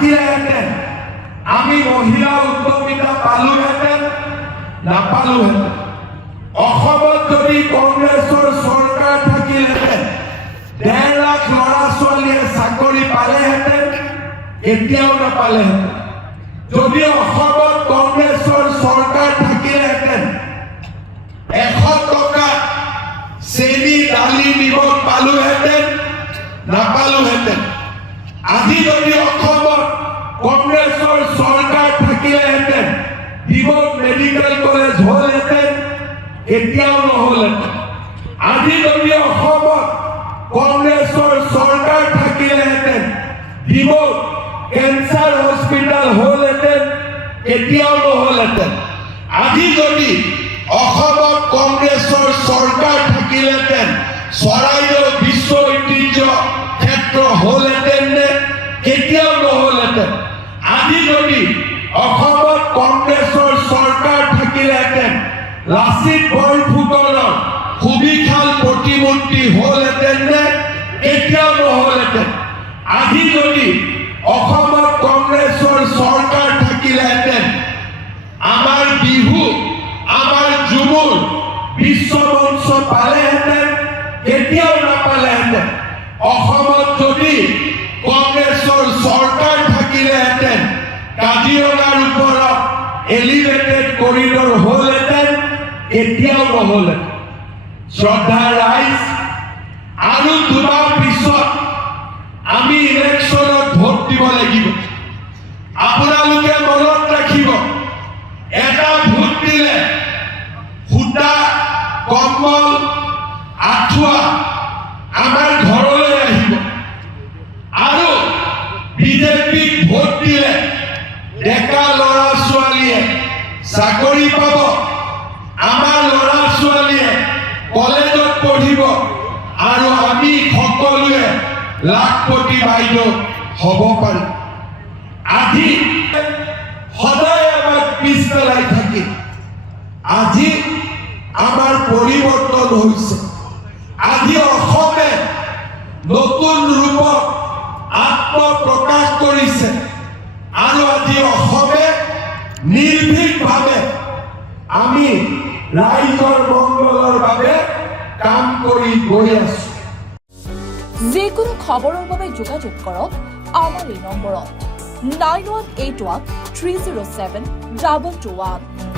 থাকিলেহেঁতেন আমি মহিলা উদ্যমিতা পালোহেঁতেন নাপালোহেঁতেন। অসমত যদি কংগ্ৰেছৰ চৰকাৰ থাকিলেহেঁতেন 1.5 লাখ ল'ৰা ছোৱালীয়ে চাকৰি পালেহেঁতেন, এতিয়াও নাপালেহেঁতেন। যদি অসমত কংগ্ৰেছৰ চৰকাৰ থাকিলেহেঁতেন 100 টকা চেনি দালি নিমখ পালোহেঁতেন নাপালোহেঁতেন। আজি যদি অসমত কংগ্ৰেছৰ চৰকাৰ থাকিলেহেঁতেন ডিব্ৰুগড় মেডিকেল কলেজ হ'লহেঁতেন, এতিয়াও নহ'লহেঁতেন। আজি যদি অসমত কংগ্ৰেছৰ চৰকাৰ থাকিলেহেঁতেন ডিব্ৰুগড় কেঞ্চাৰ হস্পিটেল হ'লহেঁতেন, এতিয়াও নহ'লহেঁতেন। আজি যদি অসমত কংগ্ৰেছৰ চৰকাৰ থাকিলেহেঁতেন চৰাইদেউ বিশ্ব ঐতিহ্য ক্ষেত্ৰ হ'লহেঁতেন নে, এতিয়াও নহ'লহেঁতেন। আজি যদি অসমত কংগ্ৰেছৰ চৰকাৰ থাকিলেহেঁতেন লাচিত বৰফুকনৰ সুবিশাল প্ৰতিমূৰ্তি হ'লহেঁতেন নে, এতিয়াও নহ'লহেঁতেন। আজি যদি অসমত কংগ্ৰেছৰ চৰকাৰ থাকিলেহেঁতেন আমাৰ বিহু আমাৰ ঝুমুৰ বিশ্বমঞ্চ পালেহেঁতেন, এতিয়াও নাপালেহেঁতেন। অসমত যদি কংগ্ৰেছৰ চৰকাৰ থাকিলেহেঁতেন কাজিৰঙাৰ ওপৰত এলিভেটেড কৰিডৰ হ'লহেঁতেন, এতিয়াও নহ'লহেঁতেন। শ্ৰদ্ধা ৰাইজ, আৰু দুমাহ পিছত আমি ইলেকশ্যনত ভোট দিব লাগিব। আপোনালোকে মনত ৰাখিব, এটা ভোট দিলে সূতা কম্বল আঁঠুৱা আমাৰ ঘৰলৈ আহিব, আৰু বিজেপিক ভোট দিলে ডেকা ল'ৰা ছোৱালীয়ে চাকৰি পাব, আমাৰ ল'ৰা ছোৱালীয়ে কলেজত পঢ়িব, আৰু আমি সকলোৱে লাখপতি বাইদেউ হ'ব পাৰিম। আজি সদায় আমাক পিছ পেলাই থাকি আজি আমাৰ পৰিৱৰ্তন হৈছে। আজি অসমে নতুন ৰূপত আত্মপ্ৰকাশ কৰিছে, আৰু আজি অসমে নিৰ্ভীকভাৱে আমি ৰাইজৰ মংগলৰ বাবে কাম কৰি গৈ আছো। যিকোনো খবৰৰ বাবে যোগাযোগ কৰক আমাৰ এই নম্বৰত 9181 307 221।